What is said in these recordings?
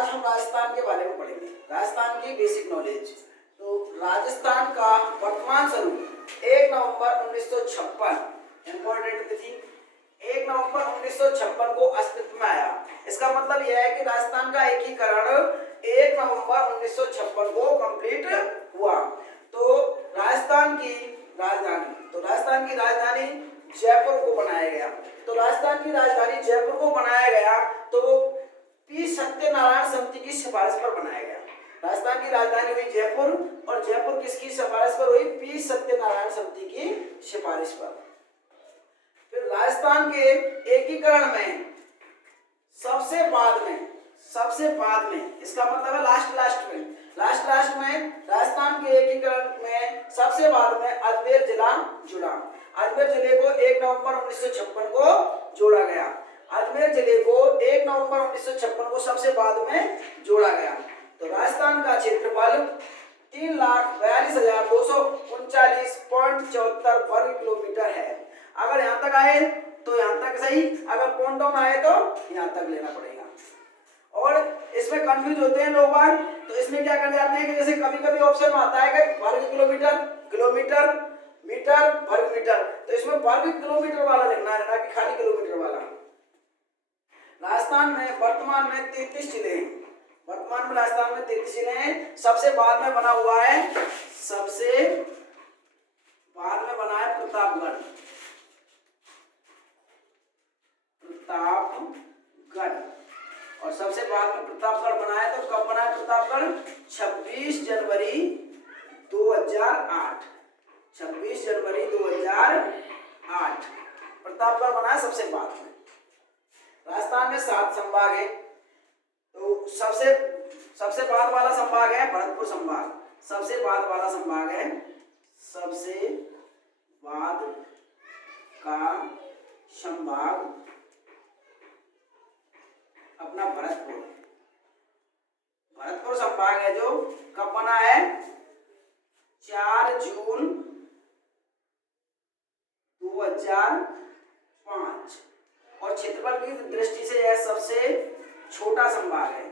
आज हम राजस्थान के बारे में पढ़ेंगे, राजस्थान की बेसिक नॉलेज। तो राजस्थान का वर्तमान स्वरूप 1 नवंबर 1956 इंपॉर्टेंट तिथि 1 नवंबर 1956 को अस्तित्व में आया। इसका मतलब यह है कि राजस्थान का एकीकरण 1 नवंबर 1956 को कंप्लीट हुआ। तो राजस्थान की राजधानी जयपुर को बनाया गया। तो राजस्थान की राजधानी जयपुर को बनाया गया तो पी सत्यनारायण समिति की सिफारिश पर बनाया गया। राजस्थान की राजधानी हुई जयपुर और जयपुर किसकी सिफारिश पर हुई? पी सत्यनारायण समिति की सिफारिश पर। फिर राजस्थान के एकीकरण में सबसे बाद में इसका मतलब है लास्ट में राजस्थान के एकीकरण में सबसे बाद में अजमेर जिला जुड़ा। अजमेर जिले को 1 नवंबर 1956 को जोड़ा गया। अजमेर जिले को 1 नवंबर 1956 को सबसे बाद में जोड़ा गया। तो राजस्थान का क्षेत्रफल 3,42,239.74 वर्ग किलोमीटर है। अगर यहाँ तक आए तो यहाँ तक सही, अगर पॉइंट डाउन आए तो यहाँ तक लेना पड़ेगा। और इसमें कंफ्यूज होते हैं लोग, तो इसमें क्या कर जाते हैं कि जैसे कभी कभी ऑप्शन में आता है कि वर्ग किलोमीटर मीटर वर्ग मीटर, तो इसमें वर्ग किलोमीटर वाला लिखना है ना कि खाली किलोमीटर वाला। राजस्थान में वर्तमान में 33 जिले हैं। राजस्थान में 33 जिले हैं। सबसे बाद में बना हुआ है प्रतापगढ़। और सबसे बाद में प्रतापगढ़ बना है। तो कब बना है प्रतापगढ़? 26 जनवरी 2008। 26 जनवरी 2008 प्रतापगढ़ बना है सबसे बाद में। राजस्थान में 7 संभाग है। तो सबसे बाद वाला संभाग है भरतपुर संभाग। सबसे बाद का संभाग अपना भरतपुर संभाग है, जो कब बना है? 4 जून 2005। और क्षेत्रफल की दृष्टि से यह सबसे छोटा संभाग है।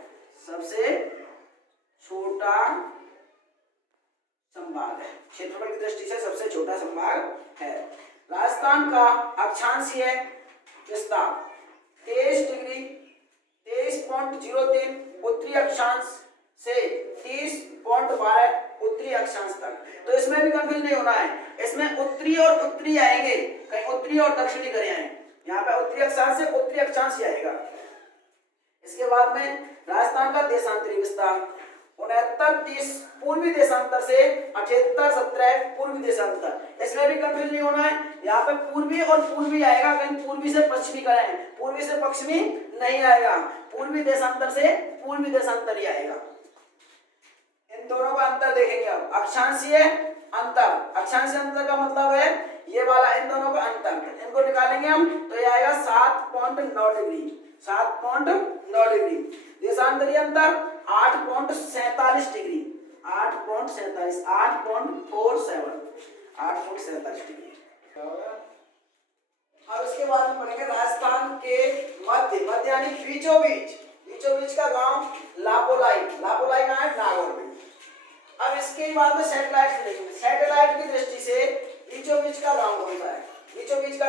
क्षेत्रफल की दृष्टि से सबसे छोटा संभाग है। राजस्थान का अक्षांशीय विस्तार 23.03 उत्तरी अक्षांश से 30.12 उत्तरी अक्षांश तक। तो इसमें भी कंफ्यूज नहीं होना है। इसमें उत्तरी और उत्तरी आएंगे, कहीं उत्तरी और दक्षिणी करे आए। यहाँ पे उत्तरी अक्षांश से उत्तरी अक्षांश ही आएगा। इसके बाद में राजस्थान का देशांतरी विस्तार 69-30 पूर्वी देशांतर से 78-17 पूर्वी देशांतर। इसमें भी कंफ्यूज नहीं होना है। यहाँ पे पूर्वी और पूर्वी आएगा, कहीं पूर्वी से पश्चिमी करें, पूर्वी से पश्चिमी नहीं आएगा। पूर्वी देशांतर से पूर्वी देशांतर ही आएगा। इन दोनों का अंतर देखेंगे अब। अक्षांशीय अंतर का मतलब है ये वाला, इन दोनों का अंतर, इनको निकालेंगे हम तो ये आएगा 7.9 डिग्री। 7.9 डिग्री। देशांतरीय अंतर 8.47 डिग्री। 8.47 डिग्री। अब इसके बाद में पढ़ेंगे राजस्थान के मध्य यानी बीचों बीच का गांव लापोलाई कहाँ है? नागौर में। अब इसके बाद में सैटेलाइट देखेंगे। सैटेलाइट की दृष्टि से बीचों बीच का गांव कौन सा है? बीचों बीच का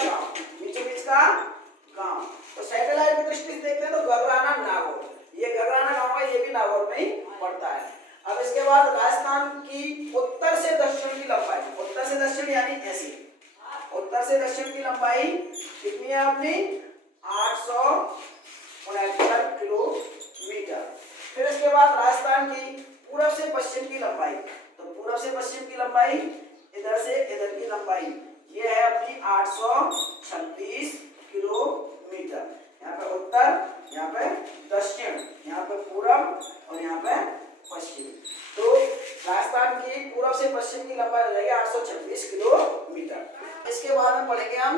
गांव। तो सैटेलाइट की दृष्टि से देखते हैं तो गगराना नागौर, ये गगराना गांव है, ये भी नागौर में ही पड़ता है। अब इसके बाद राजस्थान की उत्तर से दक्षिण की लंबाई, उत्तर से दक्षिण यानी ऐसी, उत्तर से दक्षिण की लंबाई कितनी है अपनी? 869 किलोमीटर। फिर इसके बाद राजस्थान की पूरब से पश्चिम की लंबाई, तो पूरब से पश्चिम की लंबाई इधर से इधर की लंबाई ये है अपनी 826 किलोमीटर। यहाँ पे उत्तर, यहाँ पे दक्षिण, यहाँ पे पूरब और यहाँ पे पश्चिम। तो राजस्थान की पूरब से पश्चिम की लंबाई हो जाएगी 826 किलोमीटर। इसके बाद में पढ़ेंगे हम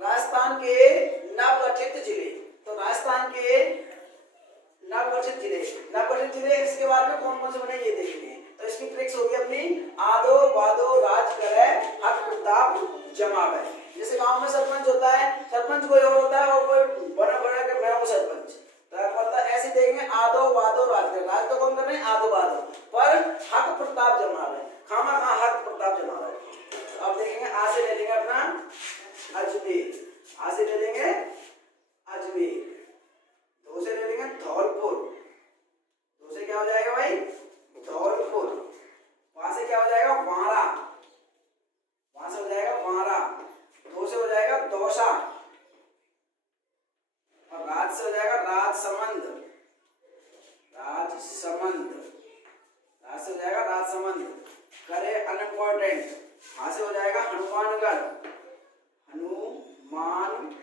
राजस्थान के नवगठित जिले। तो राजस्थान के नवगठित जिले इसके बाद में कौन कौन से बने ये देखेंगे। तो इसकी ट्रिक्स होगी अपनी आदो बादो राज करे हक प्रताप जमावे। जैसे गांव में सरपंच होता है, सरपंच कोई और होता है और कोई बड़ा के मैं हूं सरपंच, तो पता ऐसे ऐसे देखेंगे आदो वादो राजगढ़, राज तो कौन कर रहे हैं, आदो वादो, पर हक प्रताप जमा रहे, खामा खा हक प्रताप जमा रहे। अब देखेंगे आ से ले लेंगे अपना अजमेर, आ से ले लेंगे अजमेर, दो से ले लेंगे धौलपुर, दो से क्या हो जाएगा भाई, धौलपुर, वहां से क्या हो जाएगा, वाड़ा, वहां से हो जाएगा वाड़ा, दो से हो जाएगा दौसा, और राज से हो जाएगा राजसमंद, राजसमंद, राज से हो जाएगा राजसमंद, करे अनइम्पोर्टेंट, वहां से हो जाएगा हनुमानगढ़, हनुमानगढ़,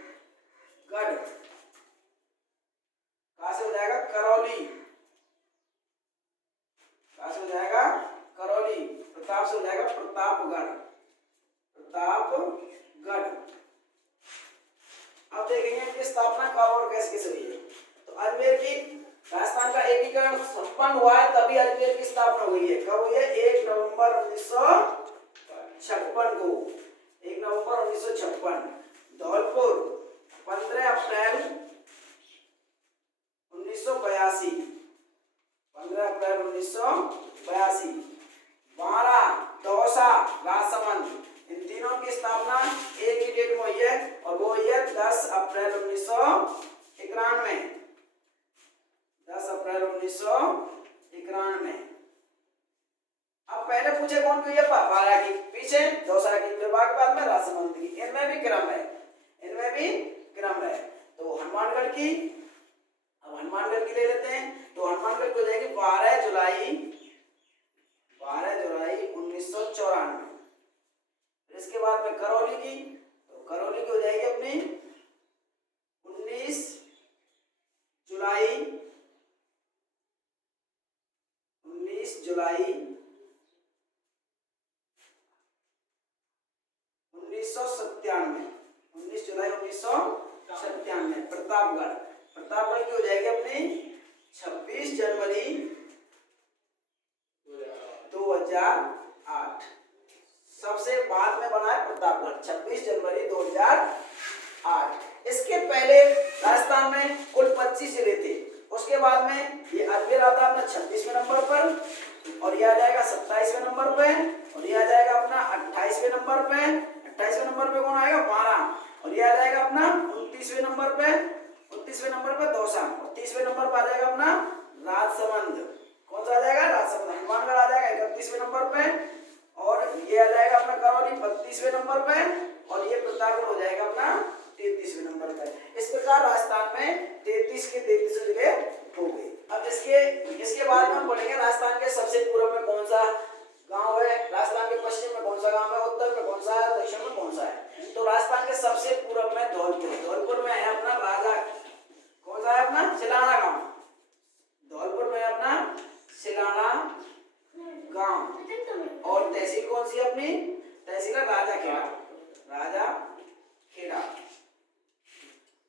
कहां से हो जाएगा करौली, कहां से हो जाएगा करौली, प्रताप से हो जाएगा प्रतापगढ़, प्रतापगढ़। अब देखेंगे इनकी स्थापना कब और कैसे कैसे हुई है। तो अजमेर की राजस्थान का एकीकरण संपन्न हुआ है, तभी अजमेर की स्थापना हुई है। कब हुई है, 1 नवंबर 1956 को, 1 नवंबर 1956। धौलपुर 15 अप्रैल 1982, 15 अप्रैल 1982। वाड़ा, दौसा, राजसमंद, इन तीनों की स्थापना एक ही डेट में हुई है, और वो हुई है 10 अप्रैल 1991, 10 अप्रैल 1991। अब पहले पूछे कौन की हुई है, वाड़ा की, पीछे दौसा की, विभाग बाद में राजसमंद की, इनमें भी क्रम है, इनमें भी क्रम है। तो हनुमानगढ़ की, अब हनुमानगढ़ की ले लेते हैं, तो हनुमानगढ़ की हो जाएगी 12 जुलाई 1994। इसके बाद में करौली की, तो करौली की हो जाएगी अपनी 19 जुलाई 19 जुलाई 1997, 19 जुलाई 1997। प्रतापगढ़, प्रतापगढ़ की हो जाएगी अपनी 26 जनवरी 2008। सबसे बाद में बना है प्रतापगढ़, 26 जनवरी 2008। इसके पहले राजस्थान में कुल 25 जिले थे, उसके बाद में ये अजमेर आता है अपना 26वें नंबर पर, और ये आ जाएगा 27वें नंबर पे, और ये आ जाएगा अपना 28वें नंबर पे, 28वें नंबर पे कौन आएगा, वाड़ा, और ये आ जाएगा अपना 29वें नंबर पे, 29वें नंबर पे दौसा, और 30वें नंबर पे आ जाएगा अपना राजसमंद। कौन सा आ जाएगा, राजसमंद। हनुमानगढ़ आ जाएगा 31वें नंबर पे, और ये आ जाएगा अपना करौली 32वें नंबर पे, और ये प्रतापगढ़ हो जाएगा अपना 33वें नंबर पे। इस प्रकार राजस्थान में 33 के 33 जिले हो गए। अब इसके बाद में हम पढ़ेंगे राजस्थान के सबसे पूर्व में कौन सा गांव है, राजस्थान के पश्चिम में कौन सा गांव है, उत्तर में कौन सा है, दक्षिण में कौन सा है। तो राजस्थान के सबसे पूर्व में धौलपुर, धौलपुर में है अपना राजा, कौन सा है अपना, सिलाना गांव, धौलपुर में अपना सिलाना गांव, और तहसील कौन सी है अपनी, तहसील है राजाखेड़ा, राजाखेड़ा,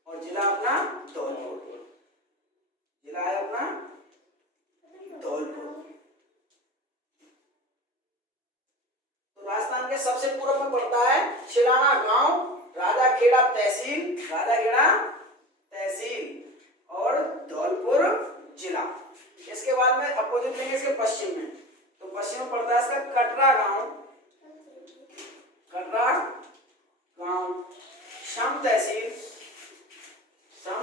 और जिला अपना धौलपुर, जिला है अपना धौलपुर। तो राजस्थान के सबसे पूर्व में पड़ता है सिलाना गांव, राजाखेड़ा तहसील, राजाखेड़ा तहसील, और धौलपुर जिला। इसके बाद में अपोजिट लेंगे इसके पश्चिम में, तो पश्चिम में पड़ता है इसका कटरा गांव, कटरा गांव, सम तहसील, सम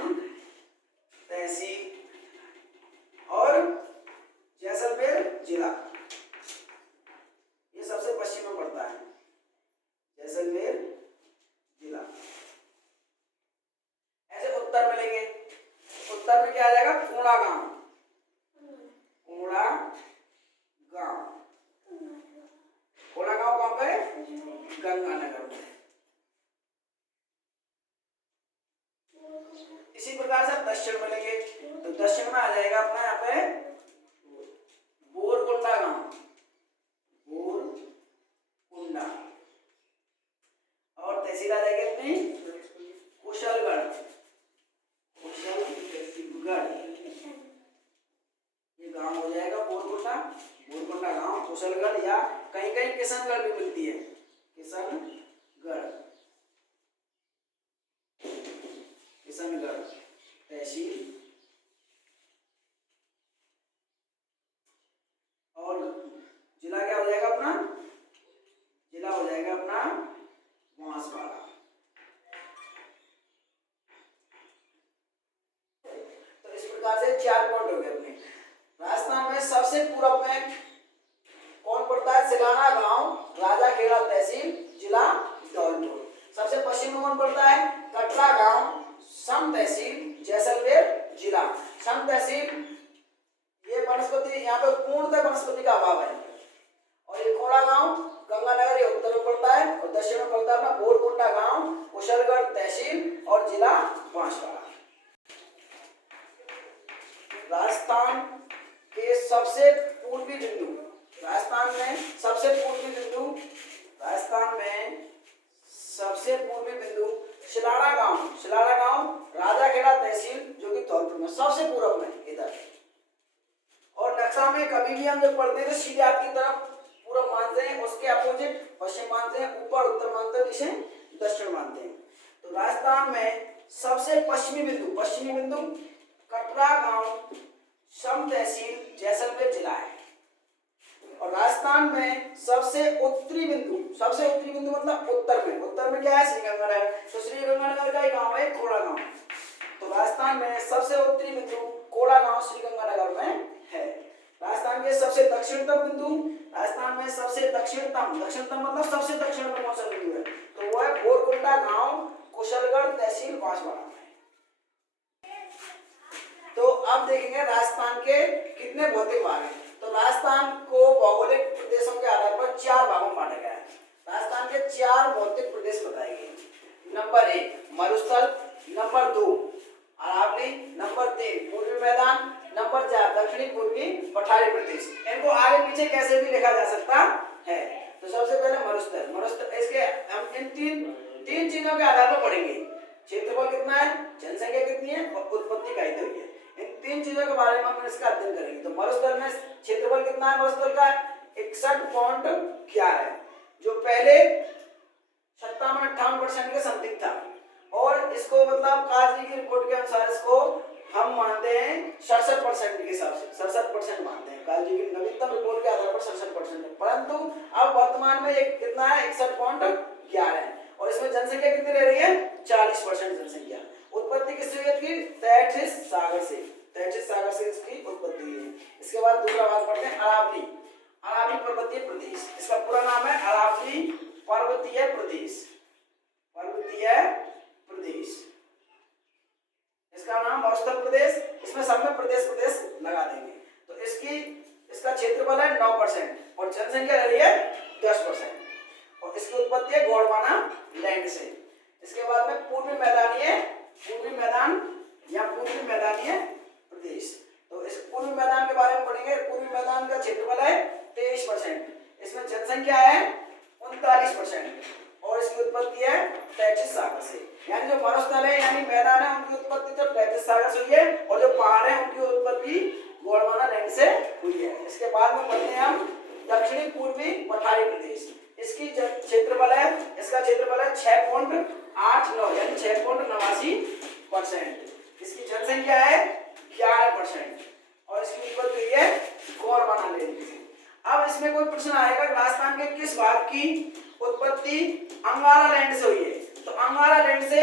तहसील, और जैसलमेर जिला। ये सबसे पश्चिम में पड़ता है, जैसलमेर जिला। ऐसे उत्तर में लेंगे, उत्तर में क्या आ जाएगा, पूर्णा गांव, पूर्णा गांव, पूर्णा गांव कहां पे, गंगानगर में। इसी प्रकार से दक्षिण में लेंगे, तो दक्षिण में आ जाएगा अपना यहाँ पे बोरकुंडा गांव, बोरकुंडा, और तहसील आ जाएगी अपनी कुशलगढ़, कुशलगढ़, ये गांव हो जाएगा बोरकुंडा, बोरकुंडा गांव, कुशलगढ़, या कहीं कहीं किशनगढ़ भी मिलती है, किशनगढ़, किशनगढ़ तहसील, प्रकार से 4 पॉइंट हो गए अपने। राजस्थान में सबसे पूर्व में कौन पड़ता है? सिलाना गांव, राजाखेड़ा तहसील, जिला धौलपुर। सबसे पश्चिम में कौन पड़ता है? कटरा गांव, सम तहसील, जैसलमेर जिला। सम तहसील ये वनस्पति, यहाँ पे पूर्णतः वनस्पति का अभाव है। और ये खोड़ा गांव गंगानगर, ये उत्तर में पड़ता है। और दक्षिण में पड़ता है अपना बोरकुंडा गांव, कुशलगढ़ तहसील और जिला बांसवाड़ा। राजस्थान के सबसे पूर्वी बिंदु, राजस्थान में सबसे पूर्वी बिंदु, राजस्थान में सबसे पूर्वी बिंदु शिलाड़ा गांव, शिलाड़ा गांव राजाखेड़ा तहसील जो कि धौलपुर में सबसे पूर्व में इधर। और नक्शा में कभी भी हम जब पढ़ते हैं तो सीधे आपकी तरफ पूर्व मानते हैं, उसके अपोजिट पश्चिम मानते हैं, ऊपर उत्तर मानते हैं, नीचे दक्षिण मानते हैं। तो राजस्थान में सबसे पश्चिमी बिंदु कटरा गांव, सम तहसील, जैसलमेर जिला है। और राजस्थान में सबसे उत्तरी बिंदु मतलब उत्तर में क्या है? श्रीगंगानगर। तो श्रीगंगानगर का ही गांव है खोड़ा गांव। तो राजस्थान में सबसे उत्तरी बिंदु कोड़ा गांव श्रीगंगानगर में है। राजस्थान के सबसे दक्षिणतम बिंदु, राजस्थान में सबसे दक्षिणतम मतलब सबसे दक्षिण में कौन सा बिंदु है? तो वो है बोरकुंडा गांव, कुशलगढ़ तहसील, बांसवाड़ा में। तो अब देखेंगे राजस्थान के कितने भौतिक भाग हैं। तो राजस्थान को भौगोलिक प्रदेशों के आधार पर 4 भागों में बांटा गया है। राजस्थान के 4 भौतिक प्रदेश बताए गए। नंबर 1 मरुस्थल, नंबर 2 अरावली, नंबर 3 पूर्वी मैदान, नंबर 4 दक्षिणी पूर्वी पठारी प्रदेश। इनको आगे पीछे कैसे भी लिखा जा सकता है। तो सबसे पहले मरुस्थल इसके हम इन तीन चीजों के आधार पर पढ़ेंगे। क्षेत्रफल कितना है, जनसंख्या कितनी है और उत्पत्ति कहीं हुई है। इन 3 चीजों के बारे में हम इसका अध्ययन करेंगे। तो मरुस्थल में क्षेत्रफल कितना है? मरुस्थल का 61.11 है, जो पहले 57-58% के समथिंग था। और इसको मतलब काजी की रिपोर्ट के अनुसार इसको हम मानते हैं 67% के हिसाब से 67% मानते हैं। काजी की नवीनतम रिपोर्ट के आधार पर 67% है। परंतु अब वर्तमान में एक कितना है? 61.11 है। और इसमें जनसंख्या कितनी रह रही है? 40% जनसंख्या। उत्पत्ति किससे हुई थी? तैथिस सागर से इसकी उत्पत्ति हुई है। इसके बाद दूसरा भाग पढ़ते हैं अरावली पर्वतीय प्रदेश। इसका पूरा नाम है अरावली पर्वतीय प्रदेश। इसका नाम मरुस्थल प्रदेश। इसमें सब में प्रदेश लगा देंगे। तो इसका क्षेत्रफल है 9% और जनसंख्या रह रही है 10%। और इसकी उत्पत्ति है गोंडवाना लैंड से। इसके बाद में पूर्वी मैदानीय प्रदेश। तो इस पूर्वी मैदान के बारे में पढ़ेंगे। पूर्वी मैदान का क्षेत्रफल है 23%। इसमें जनसंख्या है 39% और इसकी उत्पत्ति है तैथिस सागर से। यानी जो मरुस्थल है यानी मैदान है उनकी उत्पत्ति तो तैथिस सागर से हुई है और जो पहाड़ है उनकी उत्पत्ति गोंडवाना लैंड से हुई है। इसके बाद में पढ़ते हैं हम दक्षिणी पूर्वी पठारी प्रदेश। इसका क्षेत्रफल है 6.89 यानी 6.89%। इसकी जनसंख्या है 11% और इसकी उत्पत्ति हुई है गोंडवाना लैंड से। अब इसमें कोई प्रश्न आएगा राजस्थान के किस भाग की उत्पत्ति अंगारा लैंड से हुई है? तो अंगारा लैंड से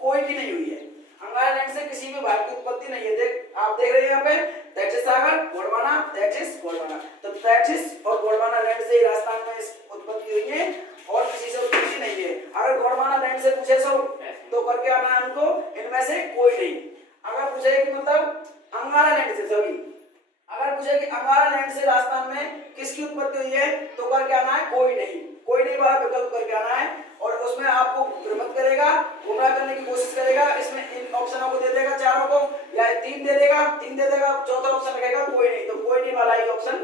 कोई भी नहीं हुई है। अंगारा लैंड से किसी भी भाग की उत्पत्ति नहीं है। आप देख रहे हैं यहाँ पे तैथिस सागर गोंडवाना, तैथिस गोंडवाना। तो तैथिस और गोंडवाना लैंड से ही राजस्थान में उत्पत्ति हुई है और किसी से उत्पत्ति नहीं है। अगर गोंडवाना लैंड से पूछे तो करके आना है उनको, इनमें से कोई नहीं। अगर पूछे कि मतलब अंगारा लैंड से अगर पूछे कि अंगारा लैंड से राजस्थान में किसकी उत्पत्ति हुई है तो करके आना है कोई नहीं वाला विकल्प करके आना है। और उसमें आपको भ्रमित करेगा, गुमराह करने की कोशिश करेगा। इसमें इन ऑप्शनों को दे देगा चारों को या 3 दे देगा, चौथा ऑप्शन रखेगा कोई नहीं। तो कोई नहीं वाला ही ऑप्शन